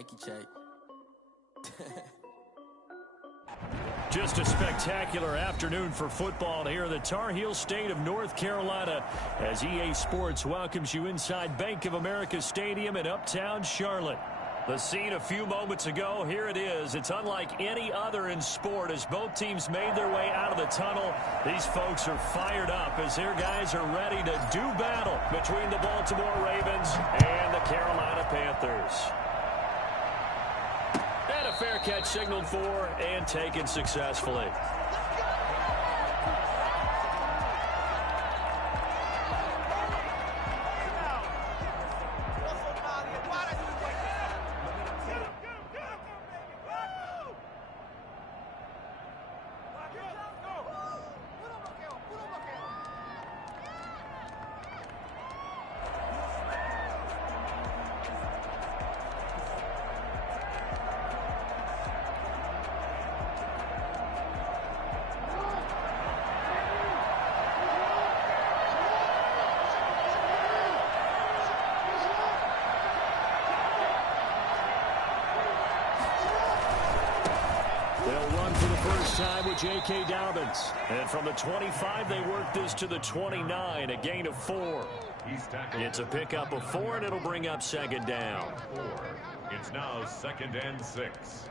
Nike check. Just a spectacular afternoon for football here in the Tar Heel state of North Carolina as EA Sports welcomes you inside Bank of America Stadium in Uptown Charlotte. The scene a few moments ago, here it is. It's unlike any other in sport as both teams made their way out of the tunnel. These folks are fired up as their guys are ready to do battle between the Baltimore Ravens and the Carolina Panthers. And a fair catch signaled for and taken successfully. Time with J.K. Dobbins. And from the 25, they work this to the 29, a gain of 4. It's a pickup of 4, and it'll bring up second down. It's now 2nd and 6.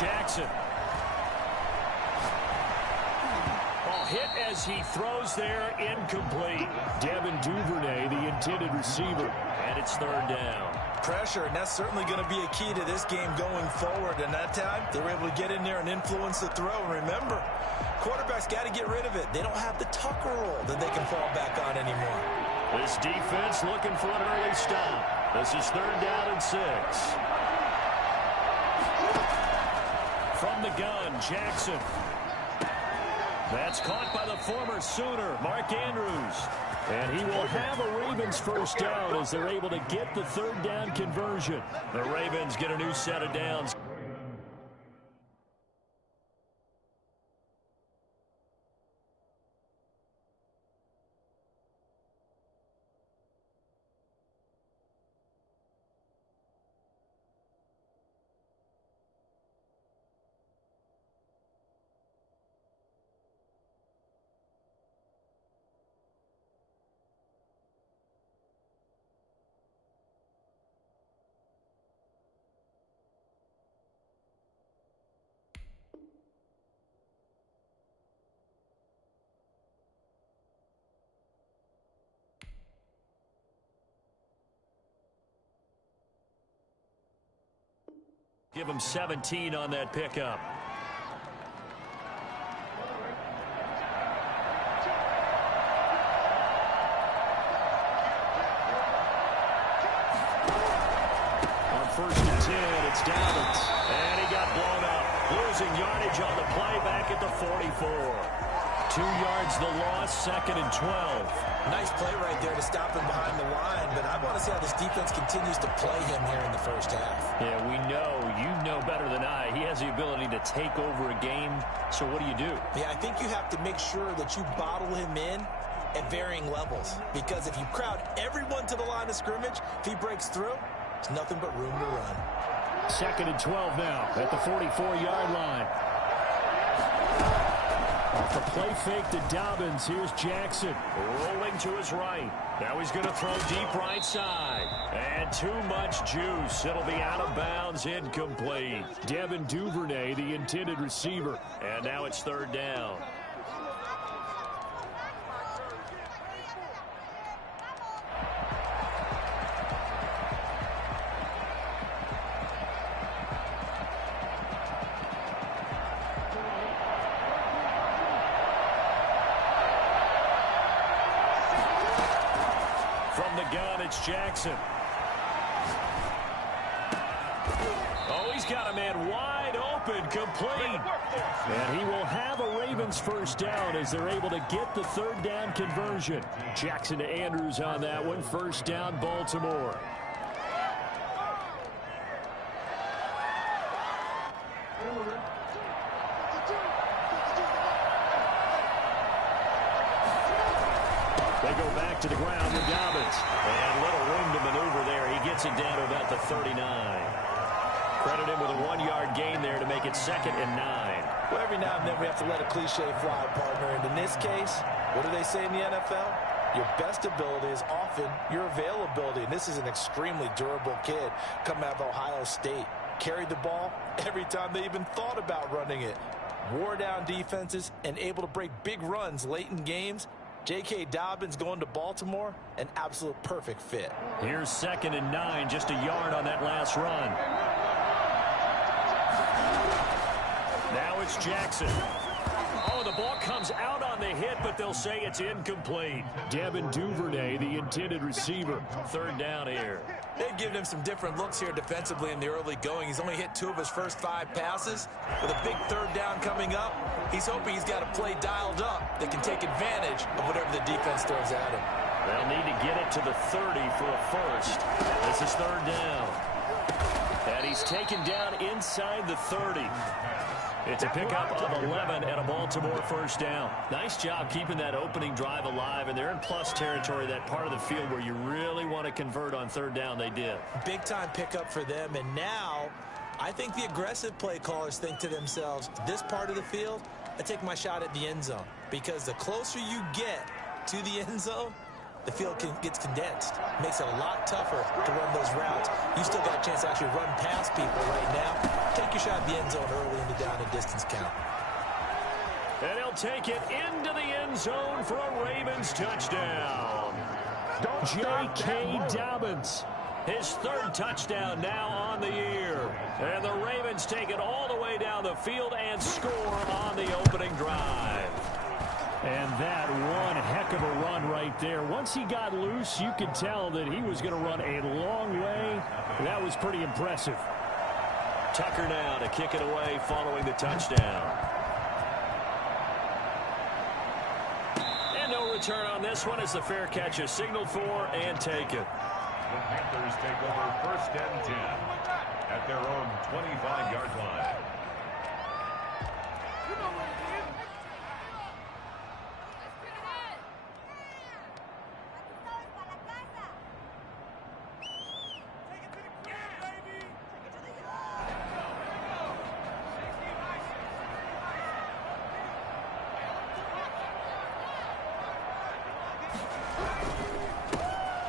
Jackson. Ball hit as he throws there, incomplete. Devin Duvernay, the intended receiver, and it's third down. Pressure, and that's certainly going to be a key to this game going forward. And that time, they were able to get in there and influence the throw. And remember, quarterbacks got to get rid of it. They don't have the Tucker roll that they can fall back on anymore. This defense looking for an early stop. This is third down and 6. From the gun, Jackson. That's caught by the former Sooner, Mark Andrews. And he will have a Ravens first down as they're able to get the third down conversion. The Ravens get a new set of downs. Give him 17 on that pickup. On 1st and 10, it's Dobbins. And he got blown up. Losing yardage on the play back at the 44. 2 yards the loss, 2nd and 12. Nice play right there to stop him behind the line, but I want to see how this defense continues to play him here in the first half. Yeah, we know. You know better than I. He has the ability to take over a game, so what do you do? Yeah, I think you have to make sure that you bottle him in at varying levels, because if you crowd everyone to the line of scrimmage, if he breaks through, there's nothing but room to run. 2nd and 12 now at the 44-yard line. Off the play fake to Dobbins. Here's Jackson rolling to his right. Now he's going to throw deep right side. And too much juice. It'll be out of bounds, incomplete. Devin Duvernay, the intended receiver. And now it's third down. From the gun, it's Jackson. Oh, he He's got a man wide open, complete. And he will have a Ravens first down as they're able to get the third down conversion. Jackson to Andrews on that one. First down, Baltimore. They go back to the ground with Dobbins. And little room to maneuver there. He gets it down to about the 39. Credit him with a 1-yard gain there to make it 2nd and 9. Well, every now and then we have to let a cliche fly, partner. And in this case, what do they say in the NFL? Your best ability is often your availability. And this is an extremely durable kid coming out of Ohio State. Carried the ball every time they even thought about running it. Wore down defenses and able to break big runs late in games. J.K. Dobbins going to Baltimore, an absolute perfect fit. Here's 2nd and 9, just a yard on that last run. Now it's Jackson. Oh, the ball comes out on the hit, but they'll say it's incomplete. Devin Duvernay, the intended receiver. 3rd down here. They've given him some different looks here defensively in the early going. He's only hit 2 of his first 5 passes. With a big 3rd down coming up, he's hoping he's got a play dialed up that can take advantage of whatever the defense throws at him. They'll need to get it to the 30 for a first. This is 3rd down. And he's taken down inside the 30. It's a pickup of 11 and a Baltimore first down. Nice job keeping that opening drive alive, and they're in plus territory, that part of the field where you really want to convert on 3rd down. They did. Big-time pickup for them, and now I think the aggressive play callers think to themselves, this part of the field, I take my shot at the end zone, because the closer you get to the end zone, the field gets condensed. Makes it a lot tougher to run those routes. You still got a chance to actually run past people right now. Take your shot at the end zone early in the down and distance count. And he'll take it into the end zone for a Ravens touchdown. J.K. Dobbins. His 3rd touchdown now on the year. And the Ravens take it all the way down the field and score on the opening drive. And that one heck of a run right there. Once he got loose, you could tell that he was going to run a long way. That was pretty impressive. Tucker now to kick it away following the touchdown. And no return on this one as the fair catch is signaled for and taken. The Panthers take over 1st and 10 at their own 25-yard line.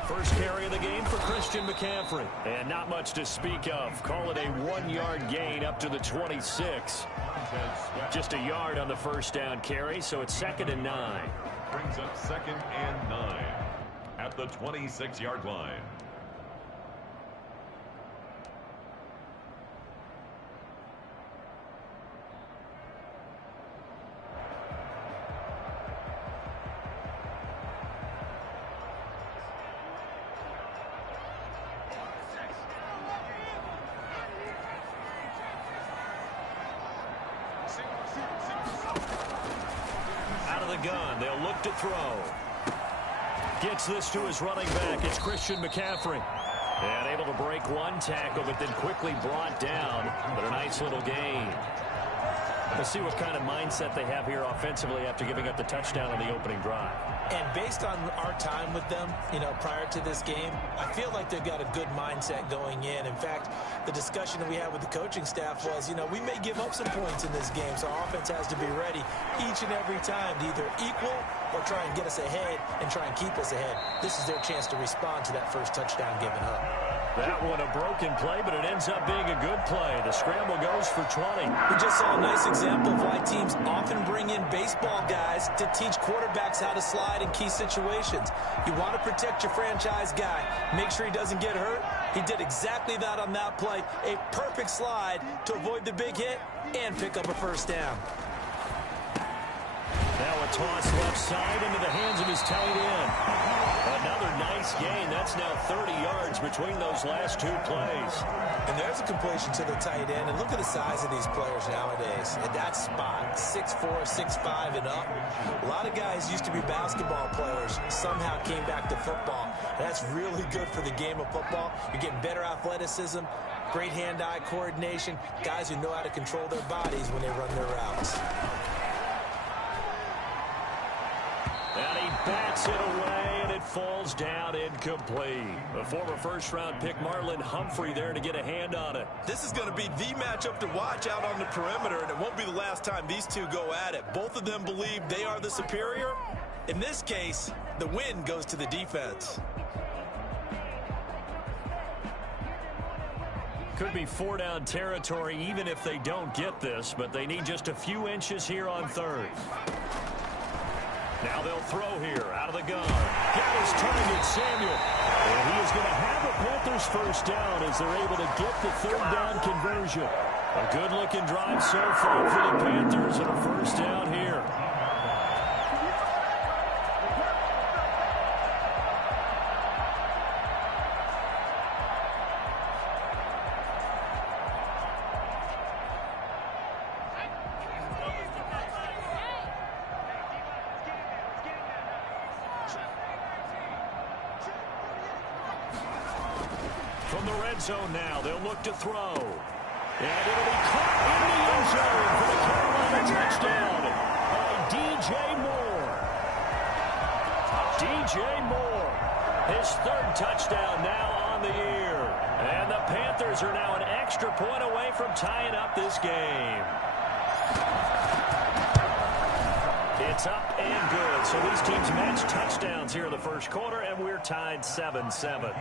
First carry of the game for Christian McCaffrey. And not much to speak of. Call it a 1-yard gain up to the 26. Just a yard on the first down carry, so it's 2nd and 9. Brings up 2nd and 9 at the 26-yard line. Out of the gun, they'll look to throw. Gets this to his running back. It's Christian McCaffrey. And able to break one tackle, but then quickly brought down. But a nice little gain. We'll see what kind of mindset they have here offensively after giving up the touchdown on the opening drive. And based on our time with them, prior to this game, I feel like they've got a good mindset going in. In fact, the discussion that we had with the coaching staff was, we may give up some points in this game, so our offense has to be ready each and every time to either equal or try and get us ahead and try and keep us ahead. This is their chance to respond to that first touchdown given up. That one a broken play, but it ends up being a good play. The scramble goes for 20. We just saw a nice example of why teams often bring in baseball guys to teach quarterbacks how to slide in key situations. You want to protect your franchise guy. Make sure he doesn't get hurt. He did exactly that on that play. A perfect slide to avoid the big hit and pick up a first down. Now a toss left side into the hands of his tight end. Another nice gain. That's now 30 yards between those last two plays. And there's a completion to the tight end. And look at the size of these players nowadays. At that spot, 6'4", 6'5", and up. A lot of guys used to be basketball players, somehow came back to football. That's really good for the game of football. You're getting better athleticism, great hand-eye coordination, guys who know how to control their bodies when they run their routes. And he bats it away, and it falls down incomplete. The former first-round pick Marlon Humphrey there to get a hand on it. This is going to be the matchup to watch out on the perimeter, and it won't be the last time these two go at it. Both of them believe they are the superior. In this case, the win goes to the defense. Could be four-down territory even if they don't get this, but they need just a few inches here on third. Now they'll throw here out of the gun. Got his target, Samuel. And he is going to have a Panthers first down as they're able to get the third down conversion. A good-looking drive so far for the Panthers and a first down here. From the red zone now, they'll look to throw. And it'll be caught in the end zone for the Carolina touchdown by DJ Moore. DJ Moore, his third touchdown now on the year. And the Panthers are now an extra point away from tying up this game. It's up and good. So these teams match touchdowns here in the first quarter, and we're tied 7-7.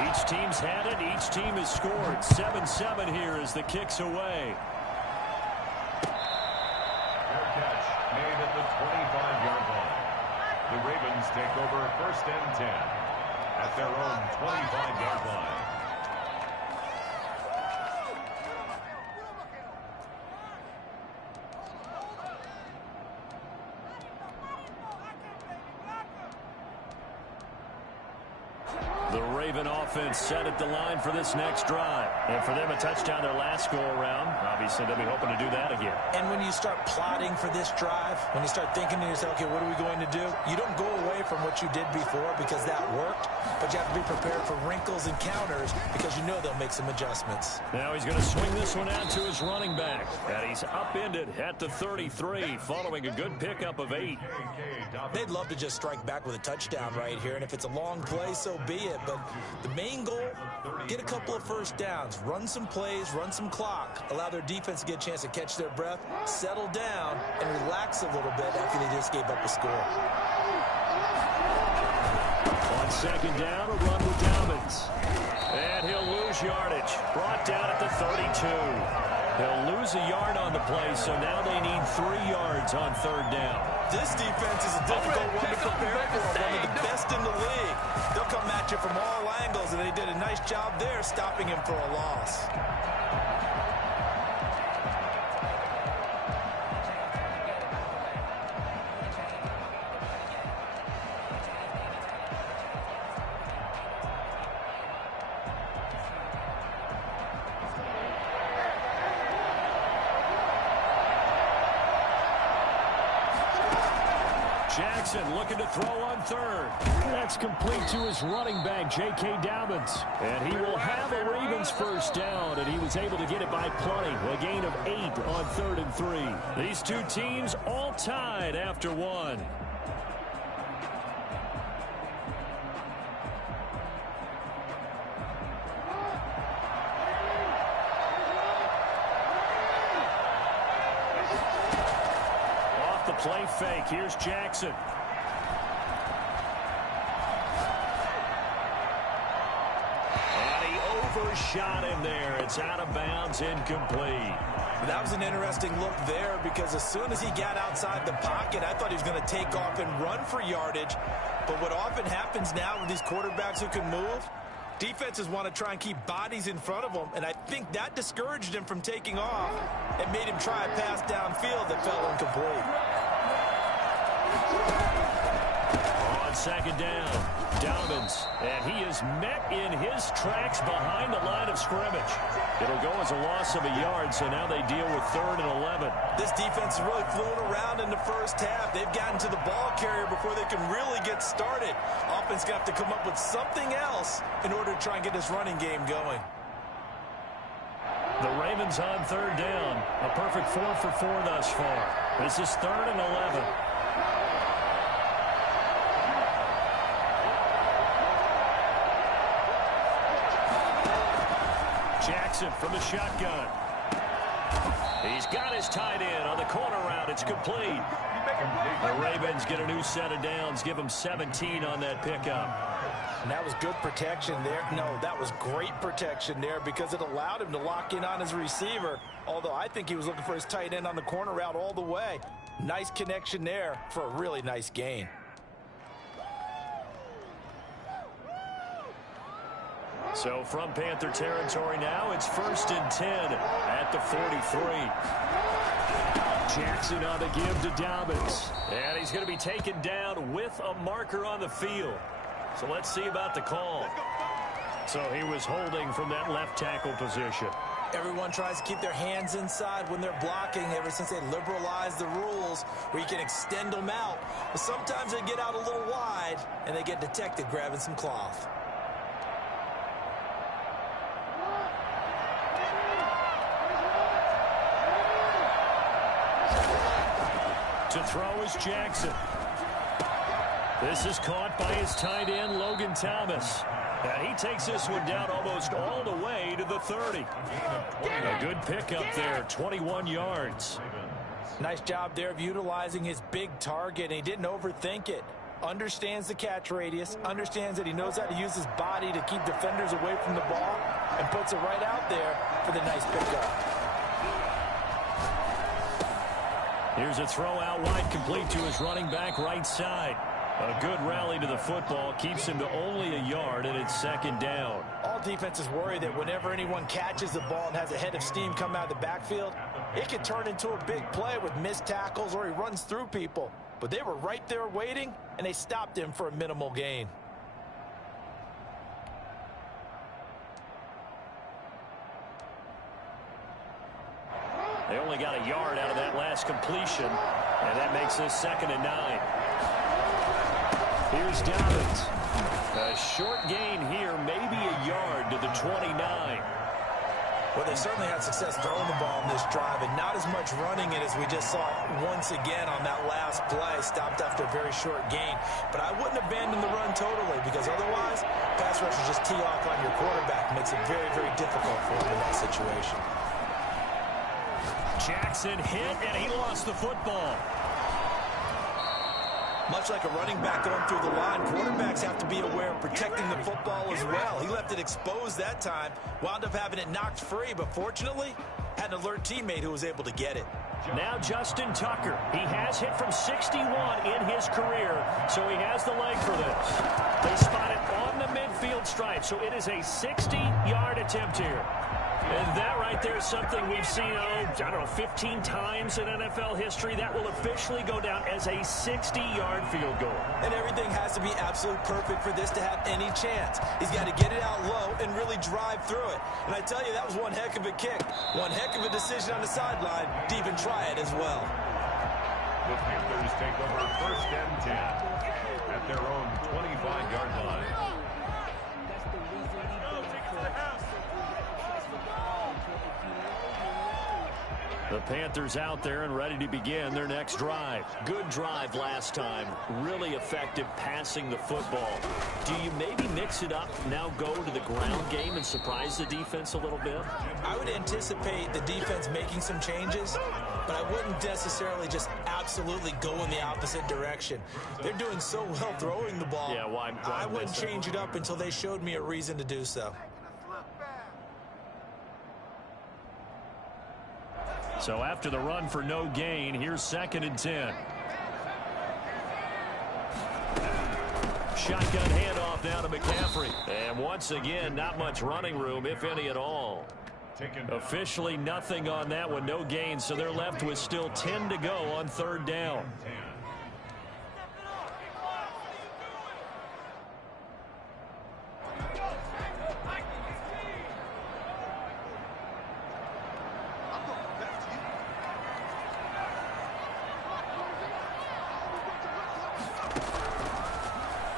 Each team's had it. Each team has scored. 7-7 here as the kick's away. Fair catch made at the 25-yard line. The Ravens take over first and 10 at their own 25-yard line. The Raven offense set at the line for this next drive. And for them, a touchdown their last go-around. Obviously, they'll be hoping to do that again. And when you start plotting for this drive, when you start thinking to yourself, okay, what are we going to do? You don't go away from what you did before because that worked, but you have to be prepared for wrinkles and counters because you know they'll make some adjustments. Now he's going to swing this one out to his running back. And he's upended at the 33 following a good pickup of 8. They'd love to just strike back with a touchdown right here, and if it's a long play, so be it. But the main goal, get a couple of first downs, run some plays, run some clock, allow their defense to get a chance to catch their breath, settle down, and relax a little bit after they just gave up a score. On second down, a run with Dobbins. And he'll lose yardage. Brought down at the 32. He'll lose a yard on the play, so now they need 3 yards on third down. This defense is a difficult one to prepare for, one of the best in the league. They'll come at you from all angles, and they did a nice job there stopping him for a loss. Jackson looking to throw on third. That's complete to his running back, J.K. Dobbins. And he will have a Ravens first down, and he was able to get it by plenty. A gain of 8 on 3rd and 3. These two teams all tied after 1. Play fake. Here's Jackson. And he overshot him there. It's out of bounds, incomplete. That was an interesting look there because as soon as he got outside the pocket, I thought he was going to take off and run for yardage. But what often happens now with these quarterbacks who can move, Defenses want to try and keep bodies in front of them, and I think that discouraged him from taking off and made him try a pass downfield that fell incomplete. On second down, Dobbins, and he is met in his tracks behind the line of scrimmage. It'll go as a loss of a yard, so now they deal with 3rd and 11. This defense is really flown around in the first half. They've gotten to the ball carrier before they can really get started. Offense going to have to come up with something else in order to try and get this running game going. The Ravens on 3rd down. A perfect 4 for 4 thus far. This is 3rd and 11. Jackson from the shotgun. He's got his tight end on the corner route. It's complete. The Ravens get a new set of downs. Give them 17 on that pickup. And that was good protection there. No, that was great protection there because it allowed him to lock in on his receiver. Although I think he was looking for his tight end on the corner route all the way. Nice connection there for a really nice gain. So from Panther territory now, it's 1st and 10 at the 43. Jackson on the give to Dobbins. And he's going to be taken down with a marker on the field. So let's see about the call. So he was holding from that left tackle position. Everyone tries to keep their hands inside when they're blocking ever since they liberalized the rules where you can extend them out. But sometimes they get out a little wide and they get detected grabbing some cloth. To throw is Jackson. This is caught by his tight end, Logan Thomas. And he takes this one down almost all the way to the 30. A good pickup there, 21 yards. Nice job there of utilizing his big target, and he didn't overthink it. Understands the catch radius, understands that he knows how to use his body to keep defenders away from the ball, and puts it right out there for the nice pickup. Here's a throw out wide, complete to his running back right side. A good rally to the football keeps him to only a yard, and it's 2nd down. All defenses worry that whenever anyone catches the ball and has a head of steam come out of the backfield, it could turn into a big play with missed tackles or he runs through people. But they were right there waiting, and they stopped him for a minimal gain. They only got a yard out of that last completion, and that makes this 2nd and 9. Here's Dobbins. A short gain here, maybe a yard to the 29. Well, they certainly had success throwing the ball in this drive, and not as much running it as we just saw once again on that last play. Stopped after a very short gain. But I wouldn't abandon the run totally, because otherwise, pass rushers just tee off on your quarterback. Makes it very, very difficult for him in that situation. Jackson hit, and he lost the football. Much like a running back going through the line, quarterbacks have to be aware of protecting the football as well. He left it exposed that time, wound up having it knocked free, but fortunately, had an alert teammate who was able to get it. Now Justin Tucker. He has hit from 61 in his career, so he has the leg for this. They spot it on the midfield stripe, so it is a 60-yard attempt here. And that right there is something we've seen, I don't know, 15 times in NFL history. That will officially go down as a 60-yard field goal. And everything has to be absolutely perfect for this to have any chance. He's got to get it out low and really drive through it. And I tell you, that was one heck of a kick. One heck of a decision on the sideline to even try it as well. The Panthers take over 1st and 10 at their own 25-yard line. The Panthers out there and ready to begin their next drive. Good drive last time. Really effective passing the football. Do you maybe mix it up, now go to the ground game and surprise the defense a little bit? I would anticipate the defense making some changes, but I wouldn't necessarily just absolutely go in the opposite direction. They're doing so well throwing the ball. Yeah, why I wouldn't change it up until they showed me a reason to do so. So after the run for no gain, here's 2nd and 10. Shotgun handoff handoff now to McCaffrey. And once again, not much running room, if any at all. Officially nothing on that one, no gain, so they're left with still 10 to go on third down.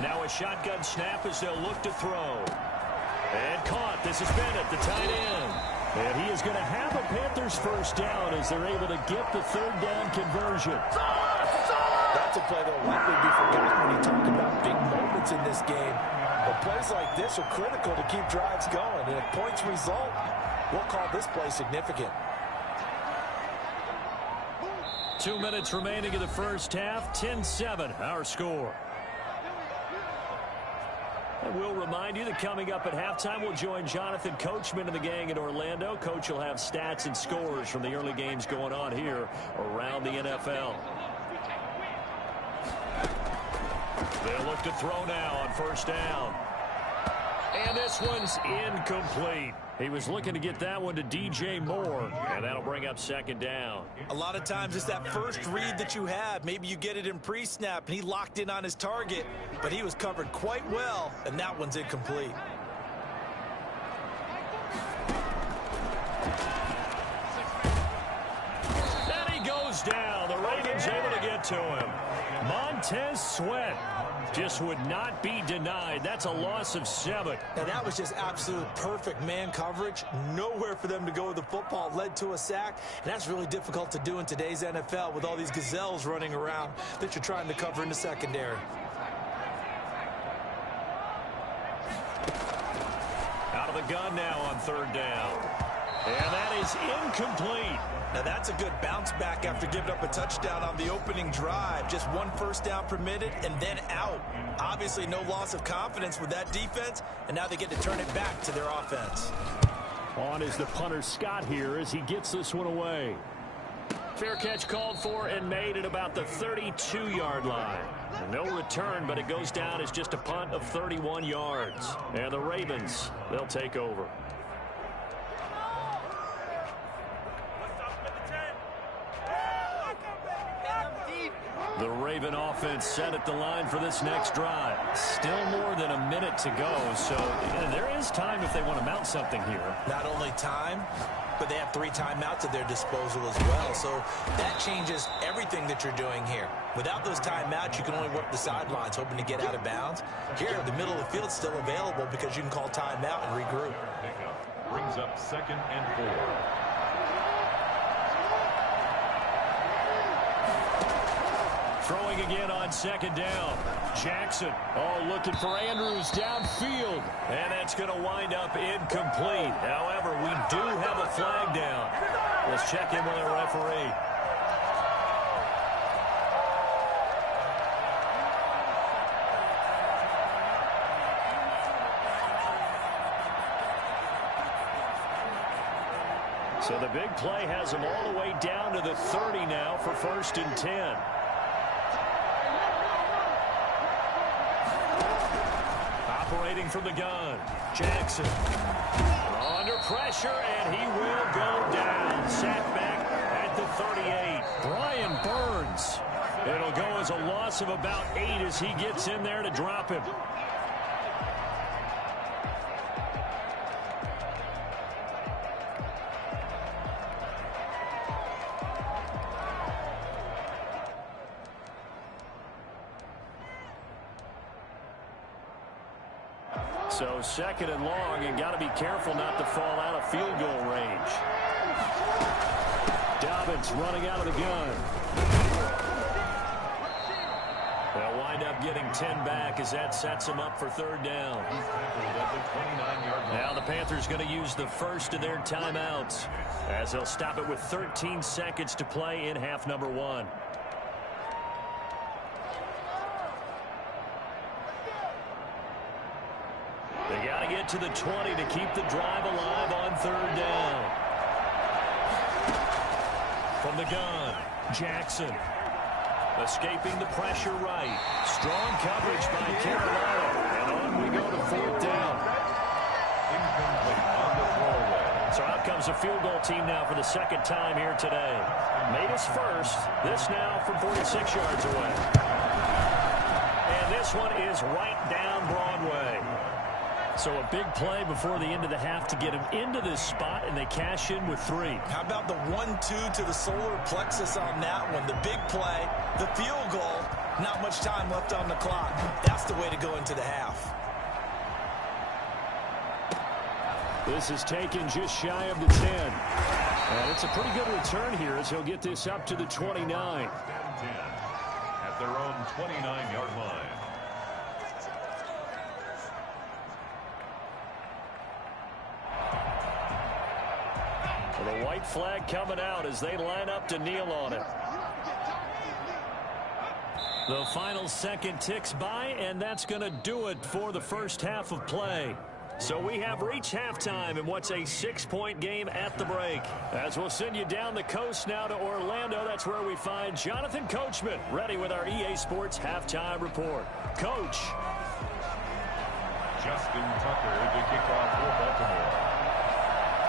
Now a shotgun snap as they'll look to throw. And caught. This is Bennett, the tight end. And he is going to have a Panthers first down as they're able to get the third down conversion. That's a play that will likely be forgotten when you talk about big moments in this game. But plays like this are critical to keep drives going. And if points result, we'll call this play significant. 2 minutes remaining in the first half. 10-7, our score. And we'll remind you that coming up at halftime, we'll join Jonathan Coachman and the gang in Orlando. Coach will have stats and scores from the early games going on here around the NFL. They'll look to throw now on first down. And this one's incomplete. He was looking to get that one to DJ Moore, and that'll bring up second down. A lot of times it's that first read that you have. Maybe you get it in pre-snap, and he locked in on his target, but he was covered quite well, and that one's incomplete. And he goes down. The Ravens able to get to him. Montez Sweat just would not be denied. That's a loss of 7. Now that was just absolute perfect man coverage. Nowhere for them to go with the football. Led to a sack. And that's really difficult to do in today's NFL with all these gazelles running around that you're trying to cover in the secondary. Out of the gun now on third down. And that is incomplete. Now that's a good bounce back after giving up a touchdown on the opening drive. Just one first down permitted and then out. Obviously no loss of confidence with that defense, and now they get to turn it back to their offense. On is the punter Scott here as he gets this one away. Fair catch called for and made at about the 32-yard line. No return, but it goes down as just a punt of 31 yards. And the Ravens, they'll take over. The Raven offense set at the line for this next drive. Still more than a minute to go, so there is time if they want to mount something here. Not only time, but they have 3 timeouts at their disposal as well, so that changes everything that you're doing here. Without those timeouts, you can only work the sidelines, hoping to get out of bounds. Here, the middle of the field is still available because you can call timeout and regroup. Brings up 2nd and 4. Throwing again on second down. Jackson, looking for Andrews downfield. And that's going to wind up incomplete. However, we do have a flag down. Let's check in with our referee. So the big play has them all the way down to the 30 now for 1st and 10. Operating from the gun, Jackson under pressure, and he will go down. Sacked back at the 38. Brian Burns. It'll go as a loss of about 8 as he gets in there to drop him. So 2nd and long, and got to be careful not to fall out of field goal range. Dobbins running out of the gun. They'll wind up getting 10 back as that sets them up for 3rd down. Now the Panthers going to use the first of their timeouts as they'll stop it with 13 seconds to play in half number 1. They got to get to the 20 to keep the drive alive on 3rd down. From the gun, Jackson. Escaping the pressure right. Strong coverage by Carolina. And on we go the 4th down. Incomplete on the throwaway. So out comes a field goal team now for the 2nd time here today. Made his first. This now from 46 yards away. And this one is right down Broadway. So a big play before the end of the half to get him into this spot, and they cash in with 3. How about the 1-2 to the solar plexus on that one? The big play, the field goal, not much time left on the clock. That's the way to go into the half. This is taken just shy of the 10. And it's a pretty good return here as he'll get this up to the 29. 10 at their own 29-yard line. The white flag coming out as they line up to kneel on it. The final second ticks by, and that's going to do it for the first half of play. So we have reached halftime in what's a 6-point game at the break. As we'll send you down the coast now to Orlando, that's where we find Jonathan Coachman ready with our EA Sports halftime report. Coach. Justin Tucker to kick off for Baltimore.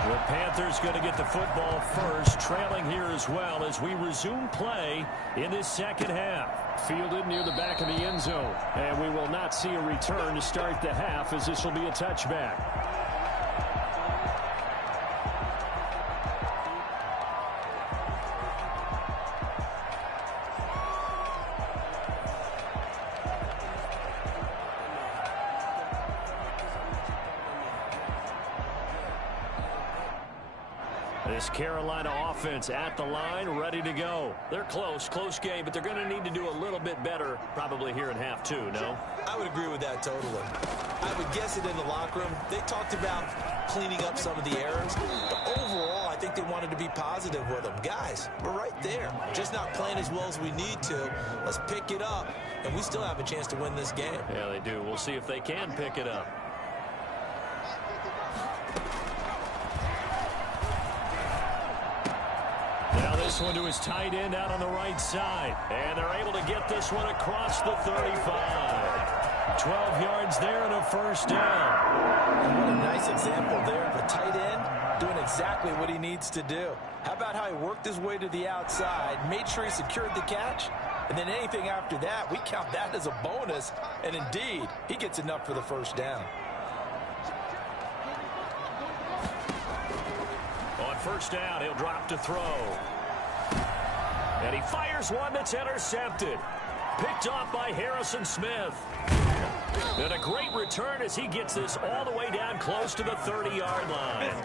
The Panthers going to get the football first, trailing here as well as we resume play in this second half. Fielded near the back of the end zone, and we will not see a return to start the half as this will be a touchback. This Carolina offense at the line, ready to go. They're close game, but they're going to need to do a little bit better probably here in half 2, no? I would agree with that totally. I would guess it in the locker room. They talked about cleaning up some of the errors. But overall, I think they wanted to be positive with them. Guys, we're right there. Just not playing as well as we need to. Let's pick it up, and we still have a chance to win this game. Yeah, they do. We'll see if they can pick it up. Now this one to his tight end out on the right side. And they're able to get this one across the 35. 12 yards there and a first down. And what a nice example there of a tight end doing exactly what he needs to do. How about how he worked his way to the outside, made sure he secured the catch, and then anything after that, we count that as a bonus. And indeed, he gets enough for the first down. On first down, he'll drop to throw. And he fires one that's intercepted. Picked off by Harrison Smith. And a great return as he gets this all the way down close to the 30-yard line.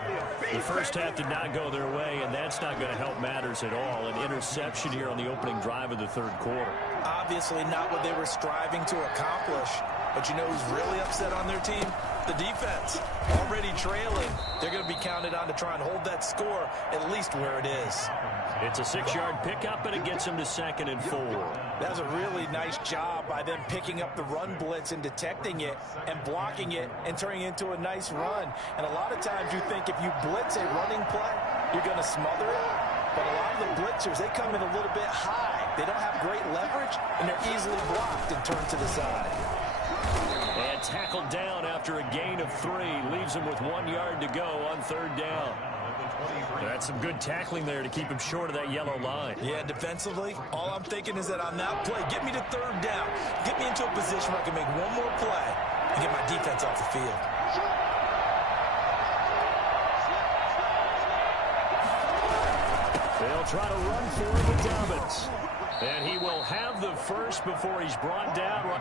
The first half did not go their way, and that's not going to help matters at all. An interception here on the opening drive of the third quarter. Obviously not what they were striving to accomplish. But you know who's really upset on their team? The defense. Already trailing. They're going to be counted on to try and hold that score at least where it is. It's a 6-yard pickup, and it gets them to 2nd and 4. That was a really nice job by them picking up the run blitz and detecting it and blocking it and turning it into a nice run. And a lot of times you think if you blitz a running play, you're going to smother it. But a lot of the blitzers, they come in a little bit high. They don't have great leverage, and they're easily blocked and turned to the side. And tackled down after a gain of 3. Leaves him with 1 yard to go on third down. That's some good tackling there to keep him short of that yellow line. Yeah, defensively, all I'm thinking is that on that play, get me to third down. Get me into a position where I can make one more play and get my defense off the field. They'll try to run for him with Dobbins. And he will have the first before he's brought down.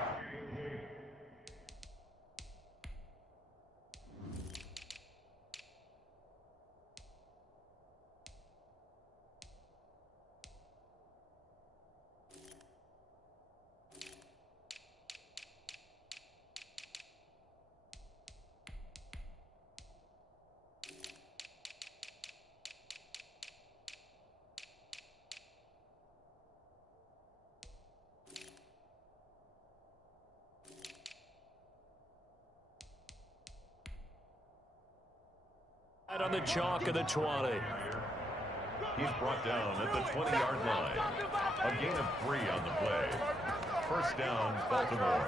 On the chalk of the 20. He's brought down at the 20-yard line. A gain of 3 on the play. First down, Baltimore.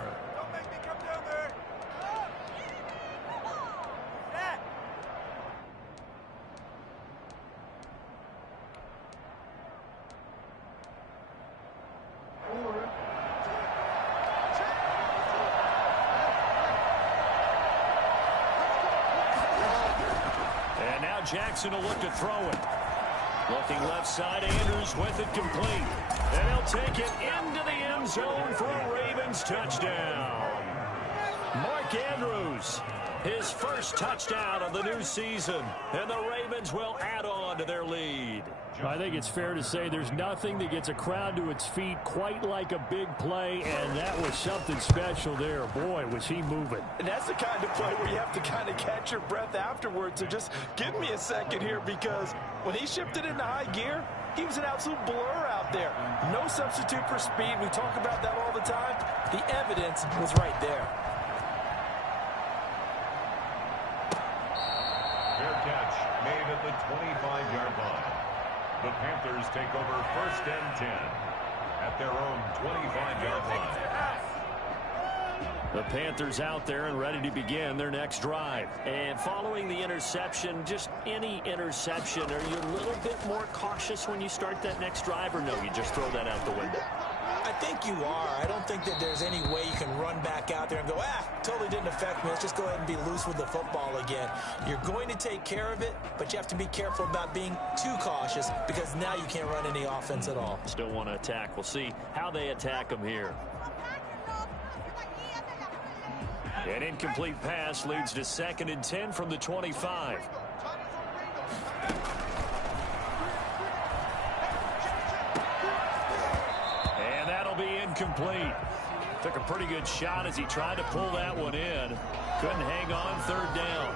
Jackson will look to throw it. Looking left side, Andrews with it complete. And he'll take it into the end zone for a Ravens touchdown. Mark Andrews, his first touchdown of the new season. And the Ravens will add on to their lead. I think it's fair to say there's nothing that gets a crowd to its feet quite like a big play, and that was something special there. Boy, was he moving. And that's the kind of play where you have to kind of catch your breath afterwards. So just give me a second here, because when he shifted into high gear, he was an absolute blur out there. No substitute for speed. We talk about that all the time. The evidence was right there. Fair catch made at the 25-yard line. The Panthers take over first and 10 at their own 25-yard line. The Panthers out there and ready to begin their next drive. And following the interception, just any interception, are you a little bit more cautious when you start that next drive, or no, you just throw that out the window? I think you are. I don't think that there's any way you can run back out there and go, totally didn't affect me. Let's just go ahead and be loose with the football again. You're going to take care of it, but you have to be careful about being too cautious, because now you can't run any offense at all. Still want to attack. We'll see how they attack them here. An incomplete pass leads to 2nd and 10 from the 25. And that'll be incomplete. Took a pretty good shot as he tried to pull that one in. Couldn't hang on 3rd down.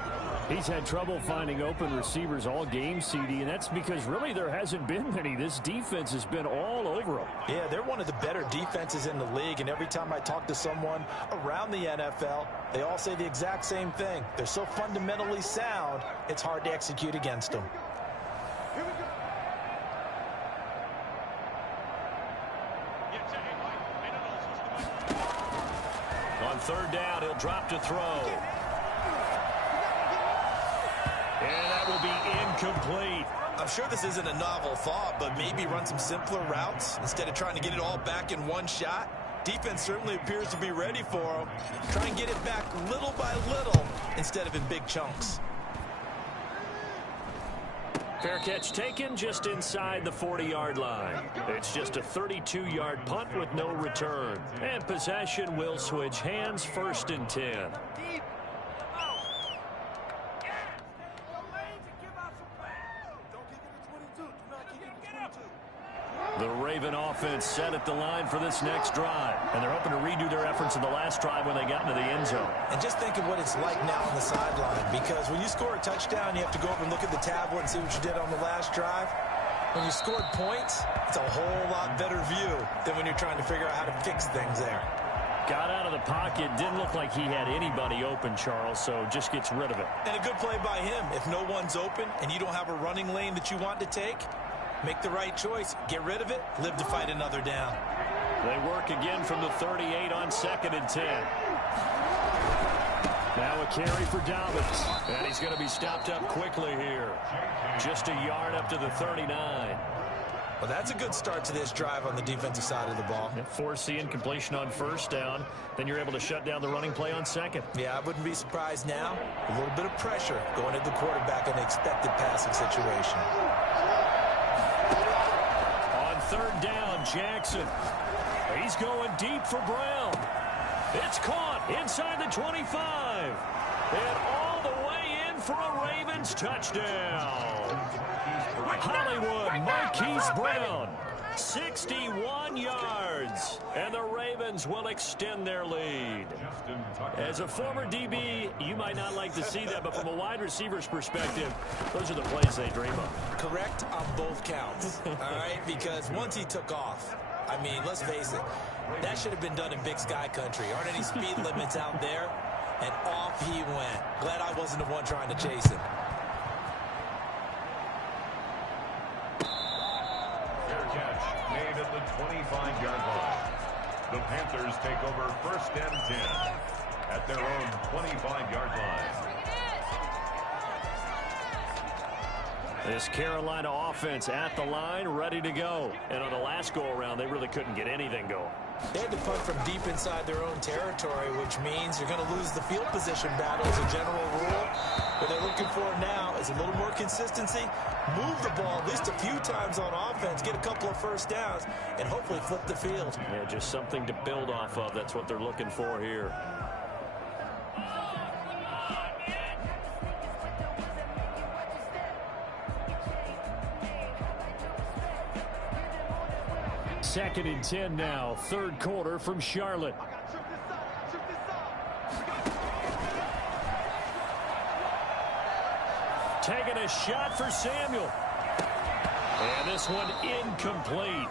He's had trouble finding open receivers all game, CD, and that's because really there hasn't been many. This defense has been all over them. Yeah, they're one of the better defenses in the league, and every time I talk to someone around the NFL, they all say the exact same thing. They're so fundamentally sound, it's hard to execute against them. On 3rd down, he'll drop to throw. And that will be incomplete. I'm sure this isn't a novel thought, but maybe run some simpler routes instead of trying to get it all back in one shot. Defense certainly appears to be ready for him. Try and get it back little by little instead of in big chunks. Fair catch taken just inside the 40-yard line. It's just a 32-yard punt with no return. And possession will switch hands, 1st and 10. The Raven offense set at the line for this next drive. And they're hoping to redo their efforts in the last drive when they got into the end zone. And just think of what it's like now on the sideline, because when you score a touchdown, you have to go over and look at the tablet and see what you did on the last drive. When you scored points, it's a whole lot better view than when you're trying to figure out how to fix things there. Got out of the pocket. Didn't look like he had anybody open, Charles, so just gets rid of it. And a good play by him. If no one's open and you don't have a running lane that you want to take, make the right choice. Get rid of it. Live to fight another down. They work again from the 38 on 2nd and 10. Now a carry for Dobbins. And he's going to be stopped up quickly here. Just a yard up to the 39. Well, that's a good start to this drive on the defensive side of the ball. Force the incompletion on 1st down. Then you're able to shut down the running play on 2nd. Yeah, I wouldn't be surprised now. A little bit of pressure going at the quarterback in an expected passing situation. On 3rd down, Jackson. He's going deep for Brown. It's caught inside the 25. And all the way in for a Ravens touchdown. Hollywood Marquise Brown, 61 yards. And the Ravens will extend their lead. As a former DB, you might not like to see that, but from a wide receiver's perspective, those are the plays they dream of. Correct on both counts, all right? Because once he took off, I mean, let's face it, that should have been done in Big Sky Country. Aren't any speed limits out there? And off he went. Glad I wasn't the one trying to chase him. Fair catch made at the 25-yard line. The Panthers take over 1st and 10 at their own 25-yard line. This Carolina offense at the line, ready to go. And on the last go-around, they really couldn't get anything going. They had to punt from deep inside their own territory, which means you're going to lose the field position battle as a general rule. What they're looking for now guys, a little more consistency, move the ball at least a few times on offense, get a couple of first downs, and hopefully flip the field. Yeah, just something to build off of. That's what they're looking for here. Second and 10 now, third quarter from Charlotte. Taking a shot for Samuel. And this one incomplete.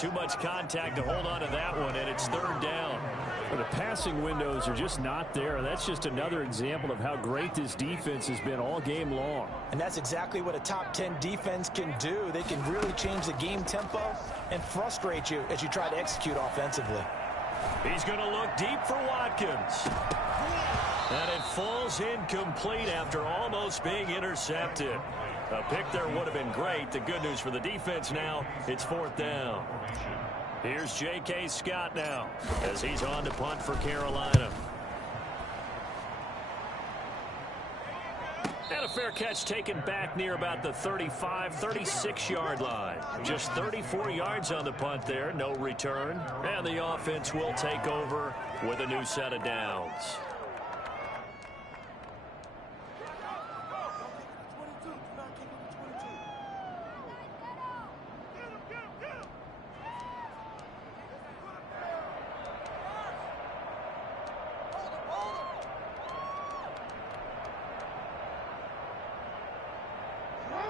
Too much contact to hold on to that one, and it's third down. Well, the passing windows are just not there. That's just another example of how great this defense has been all game long. And that's exactly what a top 10 defense can do. They can really change the game tempo and frustrate you as you try to execute offensively. He's going to look deep for Watkins. And it falls incomplete after almost being intercepted. A pick there would have been great. The good news for the defense now, it's fourth down. Here's J.K. Scott now as he's on to punt for Carolina. And a fair catch taken back near about the 35, 36-yard line. Just 34 yards on the punt there, no return. And the offense will take over with a new set of downs.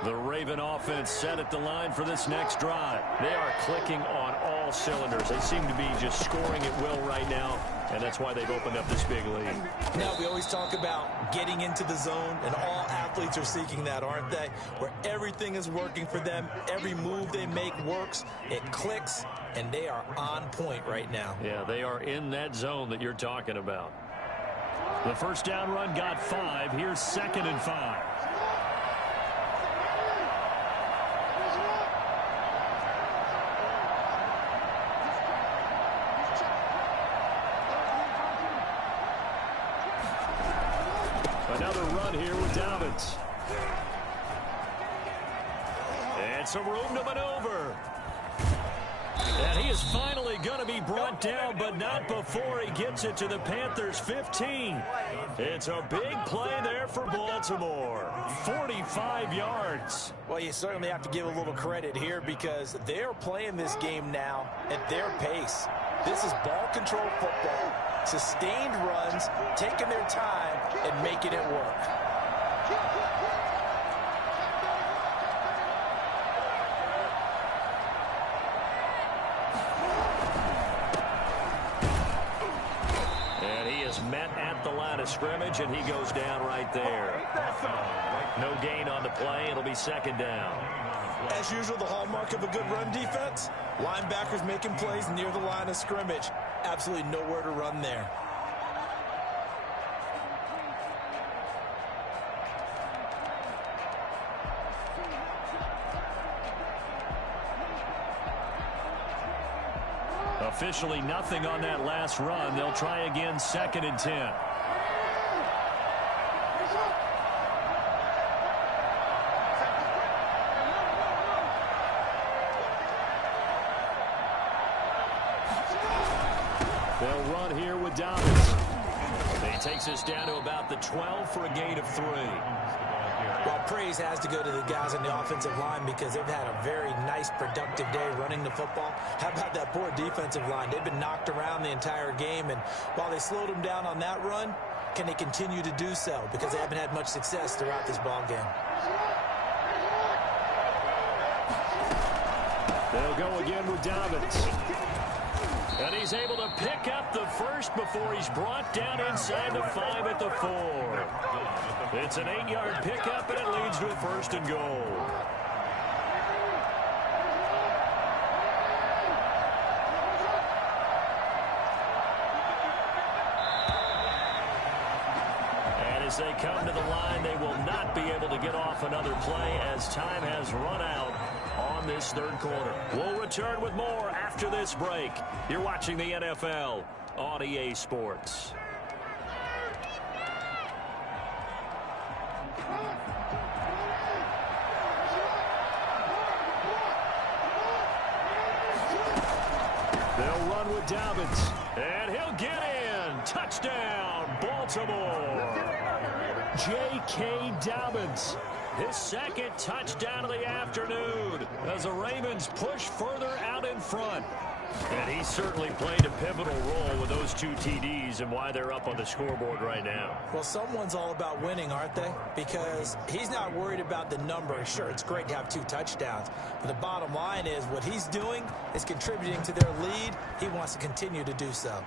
The Raven offense set at the line for this next drive. They are clicking on all cylinders. They seem to be just scoring at will right now, and that's why they've opened up this big lead. Now, we always talk about getting into the zone, and all athletes are seeking that, aren't they? Where everything is working for them, every move they make works, it clicks, and they are on point right now. Yeah, they are in that zone that you're talking about. The first down run got 5. Here's 2nd and 5. Another run here with Dobbins. And some room to maneuver. And he is finally going to be brought down, but not before he gets it to the Panthers' 15. It's a big play there for Baltimore. 45 yards. Well, you certainly have to give a little credit here because they're playing this game now at their pace. This is ball control football. Sustained runs, taking their time, and making it work. And he is met at the line of scrimmage, and he goes down right there. No gain on the play. It'll be 2nd down. As usual, the hallmark of a good run defense, linebackers making plays near the line of scrimmage. Absolutely nowhere to run there. Officially nothing on that last run. They'll try again, 2nd and 10. They'll run here with Dobbins. He takes us down to about the 12 for a gain of 3. Well, praise has to go to the guys on the offensive line because they've had a very nice, productive day running the football. How about that poor defensive line? They've been knocked around the entire game, and while they slowed them down on that run, can they continue to do so? Because they haven't had much success throughout this ball game. They'll go again with Dobbins. And he's able to pick up the first before he's brought down inside the 5 at the 4. It's an 8-yard pickup, and it leads to a 1st and goal. And as they come to the line, they will not be able to get off another play as time has run out on this third quarter. We'll return with more after this break. You're watching the NFL on EA Sports. They'll run with Dobbins. And he'll get in. Touchdown, Baltimore. J.K. Dobbins. His second touchdown of the afternoon as the Ravens push further out in front. And he certainly played a pivotal role with those 2 TDs and why they're up on the scoreboard right now. Well, someone's all about winning, aren't they? Because he's not worried about the number. Sure, it's great to have 2 touchdowns. But the bottom line is what he's doing is contributing to their lead. He wants to continue to do so.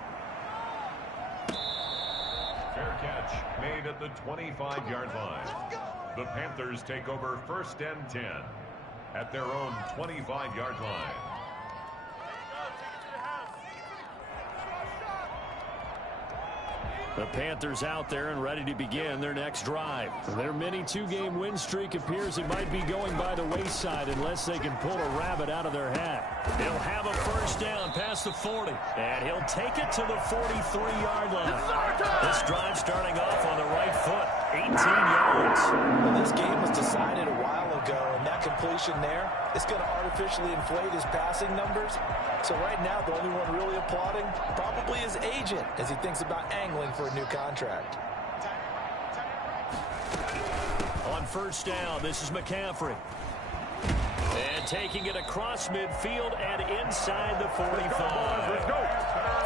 Fair catch made at the 25-yard line. The Panthers take over 1st and 10 at their own 25-yard line. The Panthers out there and ready to begin their next drive. Their mini 2-game win streak appears it might be going by the wayside unless they can pull a rabbit out of their hat. He'll have a first down past the 40. And he'll take it to the 43-yard line. This drive starting off on the right foot. 18 yards. Well, this game was decided a while ago, and that completion there is going to artificially inflate his passing numbers. So right now, the only one really applauding probably his agent as he thinks about angling for a new contract. On first down, this is McCaffrey. And taking it across midfield and inside the 45.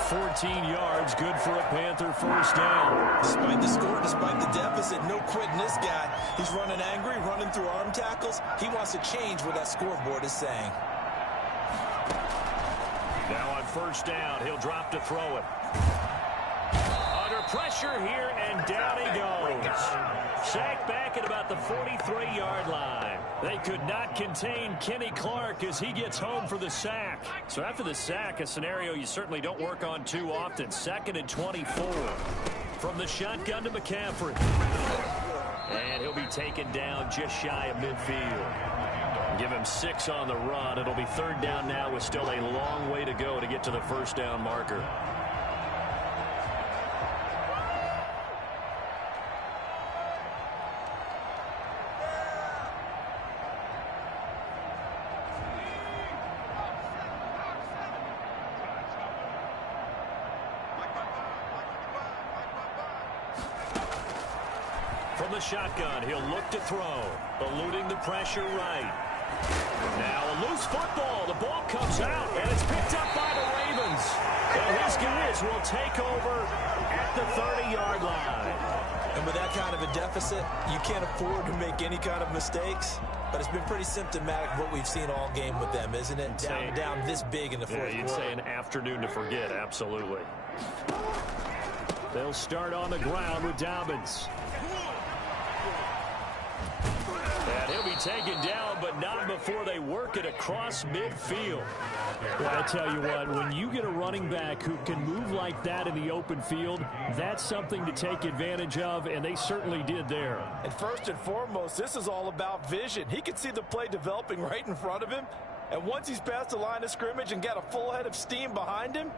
14 yards, good for a Panther first down. Despite the score, despite the deficit, no quitting this guy. He's running angry, running through arm tackles. He wants to change what that scoreboard is saying. Now on first down, he'll drop to throw it. Under pressure here, and down he goes. Sacked back at about the 43-yard line. They could not contain Kenny Clark as he gets home for the sack. So after the sack, a scenario you certainly don't work on too often. 2nd and 24. From the shotgun to McCaffrey. And he'll be taken down just shy of midfield. Give him 6 on the run. It'll be 3rd down now with still a long way to go to get to the first down marker. From the shotgun, he'll look to throw. Eluding the pressure right. Now a loose football. The ball comes out, and it's picked up by the Ravens. And his guys will take over at the 30-yard line. And with that kind of a deficit, you can't afford to make any kind of mistakes. But it's been pretty symptomatic of what we've seen all game with them, isn't it? Down this big in the fourth quarter. You'd say an afternoon to forget, absolutely. They'll start on the ground with Dobbins. And he'll be taken down, but not before they work it across midfield. Well, I tell you what, when you get a running back who can move like that in the open field, that's something to take advantage of, and they certainly did there. And first and foremost, this is all about vision. He can see the play developing right in front of him, and once he's past the line of scrimmage and got a full head of steam behind him,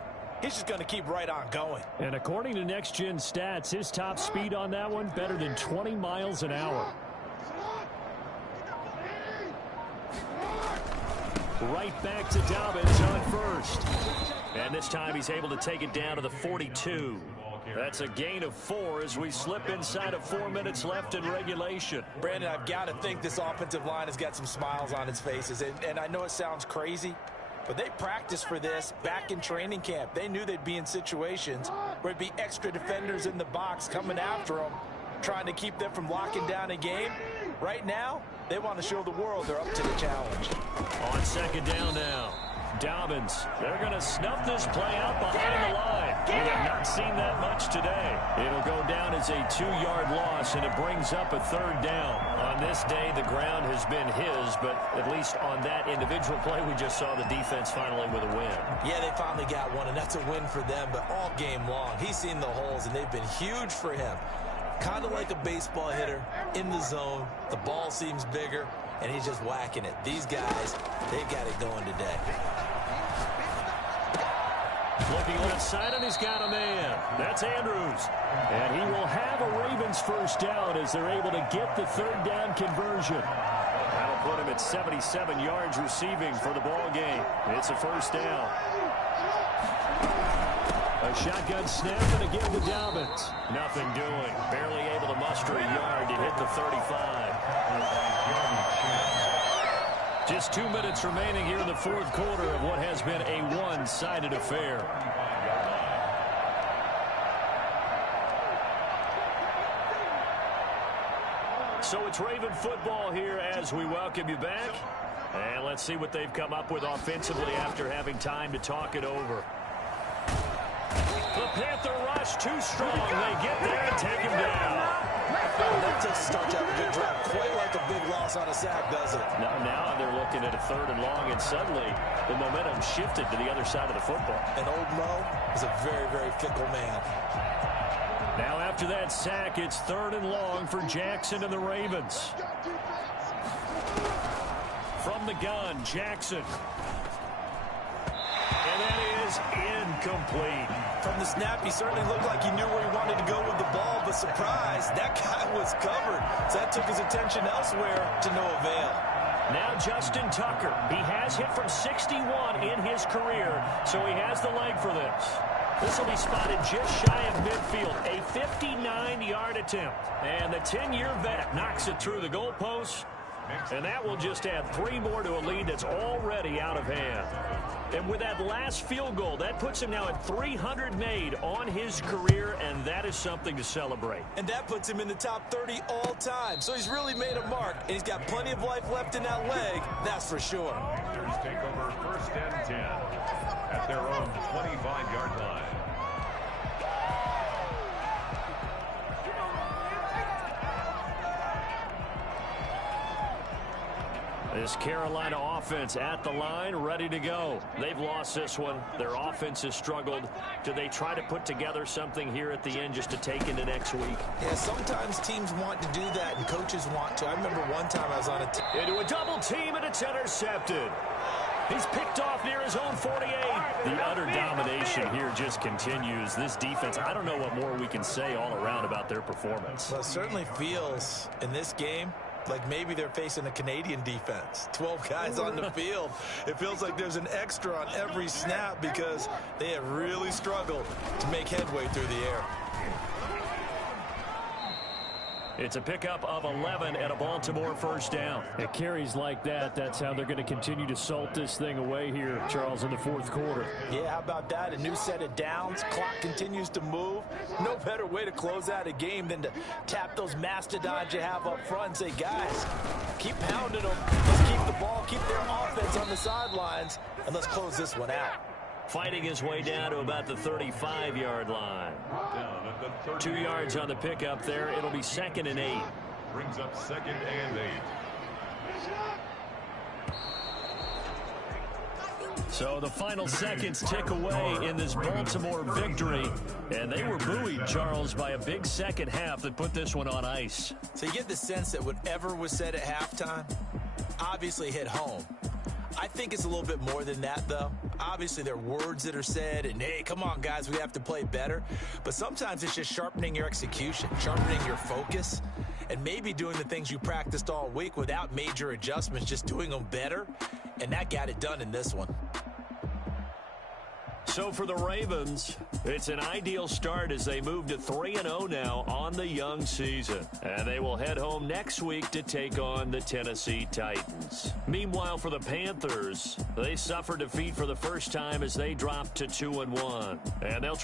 he's just going to keep right on going. And according to Next Gen Stats, his top speed on that one, better than 20 miles an hour. Right back to Dobbins on first. And this time he's able to take it down to the 42. That's a gain of 4 as we slip inside of 4 minutes left in regulation. Brandon, I've got to think this offensive line has got some smiles on its faces. And I know it sounds crazy, but they practiced for this back in training camp. They knew they'd be in situations where it'd be extra defenders in the box coming after them, trying to keep them from locking down a game. Right now, they want to show the world they're up to the challenge. On second down now, Dobbins. They're going to snuff this play out behind the line. We have not seen that much today. It'll go down as a 2-yard loss, and it brings up a 3rd down. On this day, the ground has been his, but at least on that individual play, we just saw the defense finally with a win. Yeah, they finally got one, and that's a win for them, but all game long, he's seen the holes, and they've been huge for him. Kind of like a baseball hitter in the zone. The ball seems bigger, and he's just whacking it. These guys, they've got it going today. Looking left side, and he's got a man. That's Andrews. And he will have a Ravens first down as they're able to get the 3rd down conversion. That'll put him at 77 yards receiving for the ball game. It's a first down. A shotgun snap and again to Dobbins. Nothing doing. Barely able to muster a yard to hit the 35. Just 2 minutes remaining here in the fourth quarter of what has been a one-sided affair. So it's Raven football here as we welcome you back. And let's see what they've come up with offensively after having time to talk it over. The Panther rush too strong. They get there and take him down. That just starts out a good drive. Quite like a big loss on a sack, does it? Now they're looking at a 3rd and long, and suddenly the momentum shifted to the other side of the football. And old Mo is a very, very fickle man. Now after that sack, it's 3rd and long for Jackson and the Ravens. From the gun, Jackson. And that is incomplete. From the snap, he certainly looked like he knew where he wanted to go with the ball, but surprise, that guy was covered. So that took his attention elsewhere to no avail. Now Justin Tucker. He has hit from 61 in his career, so he has the leg for this. This will be spotted just shy of midfield. A 59-yard attempt. And the 10-year vet knocks it through the goalpost. And that will just add 3 more to a lead that's already out of hand. And with that last field goal, that puts him now at 300 made on his career, and that is something to celebrate. And that puts him in the top 30 all time. So he's really made a mark, and he's got plenty of life left in that leg, that's for sure. Panthers take over 1st and 10 at their own 25-yard line. This Carolina offense at the line, ready to go. They've lost this one. Their offense has struggled. Do they try to put together something here at the end just to take into next week? Yeah, sometimes teams want to do that and coaches want to. I remember one time I was on a team. Into a double team, and it's intercepted. He's picked off near his own 48. The utter domination here just continues. This defense, I don't know what more we can say all around about their performance. Well, it certainly feels in this game like maybe they're facing a Canadian defense. 12 guys on the field. It feels like there's an extra on every snap because they have really struggled to make headway through the air. It's a pickup of 11 and a Baltimore 1st down. It carries like that. That's how they're going to continue to salt this thing away here, Charles, in the fourth quarter. Yeah, how about that? A new set of downs. Clock continues to move. No better way to close out a game than to tap those mastodons you have up front and say, guys, keep pounding them. Let's keep the ball, keep their offense on the sidelines, and let's close this one out. Fighting his way down to about the 35-yard line. 2 yards on the pickup there. It'll be 2nd and 8. Brings up 2nd and 8. So the final seconds tick away in this Baltimore victory. And they were buoyed, Charles, by a big second half that put this one on ice. So you get the sense that whatever was said at halftime obviously hit home. I think it's a little bit more than that, though. Obviously, there are words that are said, and, hey, come on, guys, we have to play better. But sometimes it's just sharpening your execution, sharpening your focus, and maybe doing the things you practiced all week without major adjustments, just doing them better, and that got it done in this one. So for the Ravens, it's an ideal start as they move to 3-0 now on the young season. And they will head home next week to take on the Tennessee Titans. Meanwhile, for the Panthers, they suffered defeat for the first time as they dropped to 2-1. And they'll try